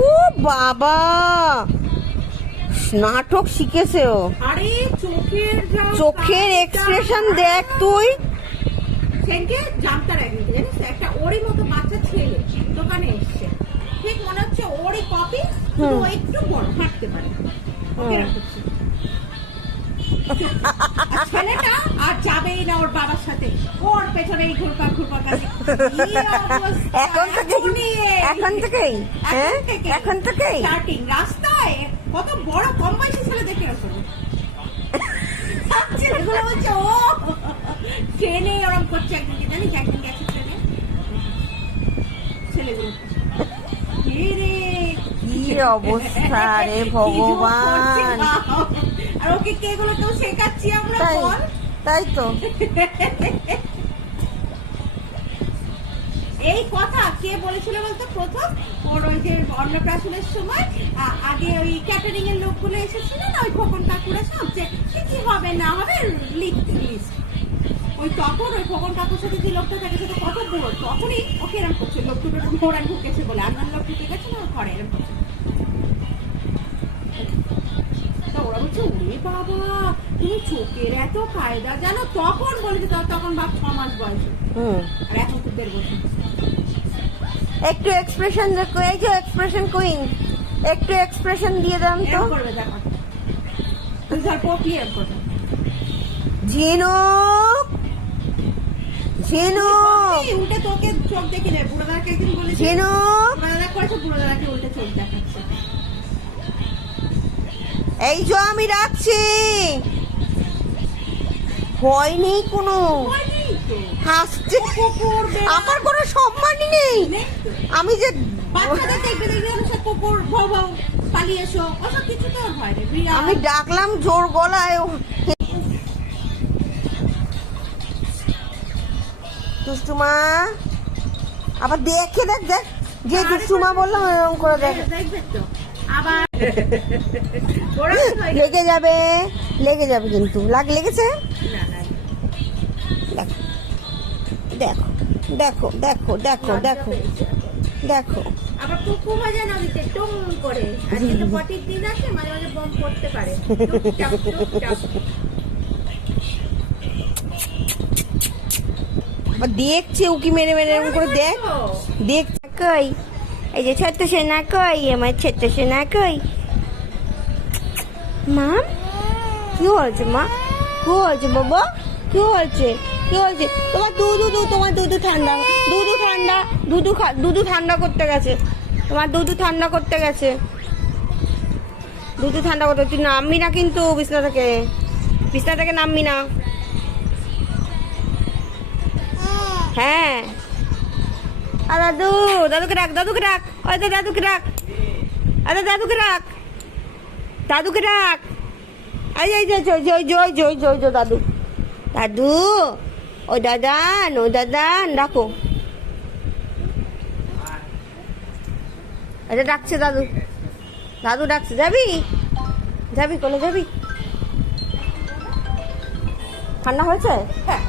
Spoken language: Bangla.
ও বাবা, নাটক শিখেছে ও। আরে চোখের এক্সপ্রেশন দেখ তুই। সেনকে জানতার একদিন জানিস একটা ওরই মতো বাচ্চা ছেলে দোকানে এসছে, ঠিক মনে হচ্ছে ওরই কপি, ও একটু বড় হাঁটতে পারে। ছেলেটা আর যাবেই না ওর বাবার সাথে, ওর পেছনে ঘুরপাক ঘুরপাক। এখন থেকেই স্টার্টিং রাস্তায় কত বড় কম বয়সী ছেলে দেখে আসলো। ছেলেগুলো বলছে ও ট্রেনে ওরম করছে। একদিন জানিস একদিন গেছে ট্রেনে ছেলেগুলো, কি অবস্থা রে ভগবান। আর ওকে কে গুলো তো শেখাচ্ছি আমরা। তাই তো এই কথা কে বলেছিল বলতো প্রথম? ওর ওই যে অন্নপ্রাশনের সময় আগে ওই ক্যাটারিং এর লোকগুলো এসেছিল না, ওই খোকন কাকুরা সব, যে কি হবে না হবে লিস্ট। ওই তখন ওই খোকন কাকুর সাথে যে লোকটা থাকে সেটা কত বড়, তখনই ওকে এরকম করছে, লোক দুটো ঘোড়া ঢুকেছে বলে, আর লোক ঢুকে গেছে না ঘরে এরকম করছে। ওরা বলছে ওরে বাবা তুমি চোখের এত কায়দা জানো, তখন বলেছে তখন বাপ 6 মাস বয়স, আর এখন তো 1.5 বছর। একটু এক্সপ্রেশন দেখো, এই যে এক্সপ্রেশন কুইন, একটু এক্সপ্রেশন দিয়ে দাম তো। করবে দেখো তুই ধর পপি এর করবে। ঝিনুক ঝিনুক উল্টে তোকে চোখ দেখে যায়। বুড়ো দাদাকে একদিন বলেছি, ঝিনুক বুড়ো দাদা করেছে, বুড়ো দাদাকে উল্টে চোখ দেখাচ্ছে। এই যে আমি রাখছি, ভয় নেই কোনো, হাসছে। আমার কোনো সম্মানই নেই। আমি যে বাচ্চাদের দেখবে দেখবে কুকুর ভৌ ভৌ পালিয়ে এসো, ওসব কিছু তো আর হয় না। আমি ডাকলাম জোর গলায়, দুষ্টুমা আবার দেখে দেখ, দেখ যে দুষ্টুমা বললাম এরকম করে দেখ, দেখবে তো আবার লেগে যাবে, লেগে যাবে কিন্তু লেগেছে। দেখো দেখো দেখো দেখো দেখো দেখো আবার কুকু মজা না দিতে টুম করে। আজকে তো পটির দিন আছে, মাঝে মাঝে বম করতে পারে। দেখছে উকি মেরে মেরে এরকম করে দেখ, দেখ কই এই যে ছোট্ট সোনা, কই আমার ছোট্ট সোনা, কই মা, কি হয়েছে মা, কি হয়েছে বাবা, কি হয়েছে, কি হয়েছে? তোমার তোমার দুধু ঠান্ডা, দুধু ঠান্ডা করতে গেছে, তোমার দুধু ঠান্ডা করতে গেছে, দুধু ঠান্ডা করতে। তুই নামবি না কিন্তু বিছনা থেকে নামবি না। হ্যাঁ আর দাদুকে রাখ, ওই তো দাদুকে রাখ, আরে দাদুকে রাখ, এই জয় দাদু, ও দাদান রাখো। এটা ডাকছে দাদু ডাকছে, যাবি কোলে যাবি? ঠান্ডা হয়েছে? হ্যাঁ